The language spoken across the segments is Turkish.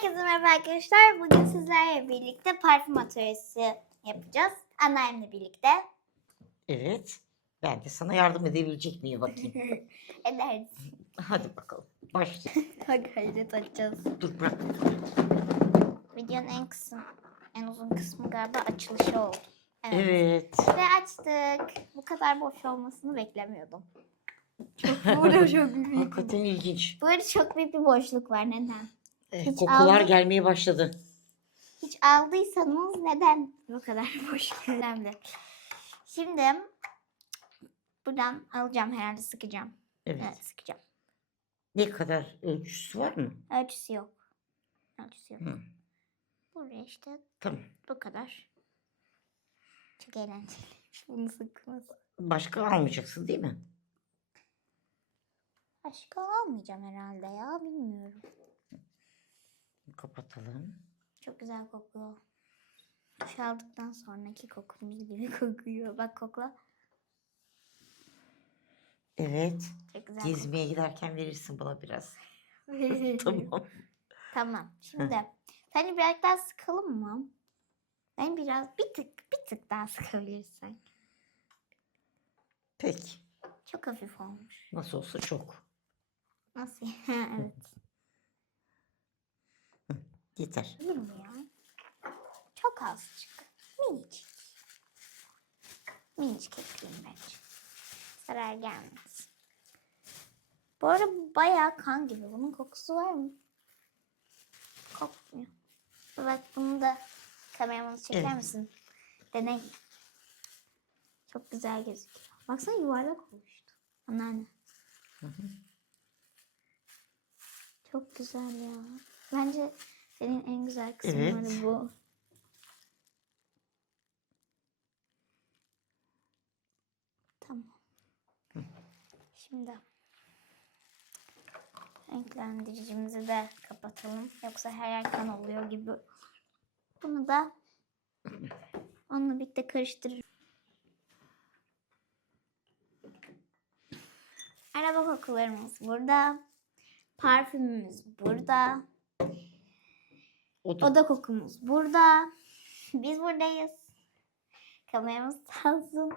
Herkese merhaba arkadaşlar. Bugün sizlerle birlikte parfüm atölyesi yapacağız. Anneannemle birlikte. Evet. Ben de sana yardım edebilecek miyim bakayım. Ederiz. Hadi bakalım. Başla. Hadi gayret açacağız. Dur bırak. Videonun en kısım, en uzun kısmı galiba açılışı oldu. Evet. Evet. Ve açtık. Bu kadar boş olmasını beklemiyordum. Çok, burada çok büyük. Hakikaten ilginç. Burada çok büyük bir boşluk var. Neden? Ee, Hiç kokular aldım. gelmeye başladı. Hiç aldıysanız neden bu kadar boş önemli. Şimdi buradan alacağım herhalde sıkacağım. Evet. Evet sıkacağım. Ne kadar ölçüsü var mı? Ölçüsü yok. Ölçüsü yok. Hı. Buraya işte Tamam. bu kadar. Çok eğlenceli. Bunu sıkması. Başka almayacaksın değil mi? Başka almayacağım herhalde ya bilmiyorum. Kapatalım. Çok güzel kokuyor. Duş aldıktan sonraki kokumuz gibi kokuyor. Bak kokla. Evet. Çok güzel Gezmeye giderken verirsin bana biraz. kokuyor. tamam. Tamam. Şimdi seni biraz daha sıkalım mı? Ben biraz bir tık bir tık daha sıkabilirsen. Peki. Çok hafif olmuş. Nasıl olsa çok. Nasıl? evet. Yeter. Ya? Çok azıcık. Minicik. Minicik ekleyeyim bence. Zarar gelmez. Bu arada bayağı kan gibi. Bunun kokusu var mı? Kokmuyor. Bak bunu da kameramızı çeker Evet. misin? Deney. Çok güzel gözüküyor. Baksana yuvarlak olmuştu. Anneanne. Hı hı. Çok güzel ya. Bence senin en güzel kısımları Evet. bu. Tamam. Şimdi renklendiricimizi de kapatalım. Yoksa her yer kan oluyor gibi. Bunu da onunla birlikte karıştırırım. Araba kokularımız burada. Parfümümüz burada. O da, Oda kokumuz burada. Biz buradayız. Kameramız olsun.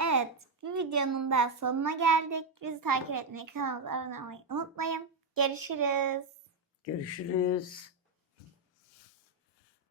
Evet, bir videonun daha sonuna geldik. Bizi takip etmeyi, kanalımıza abone olmayı unutmayın. Görüşürüz. Görüşürüz.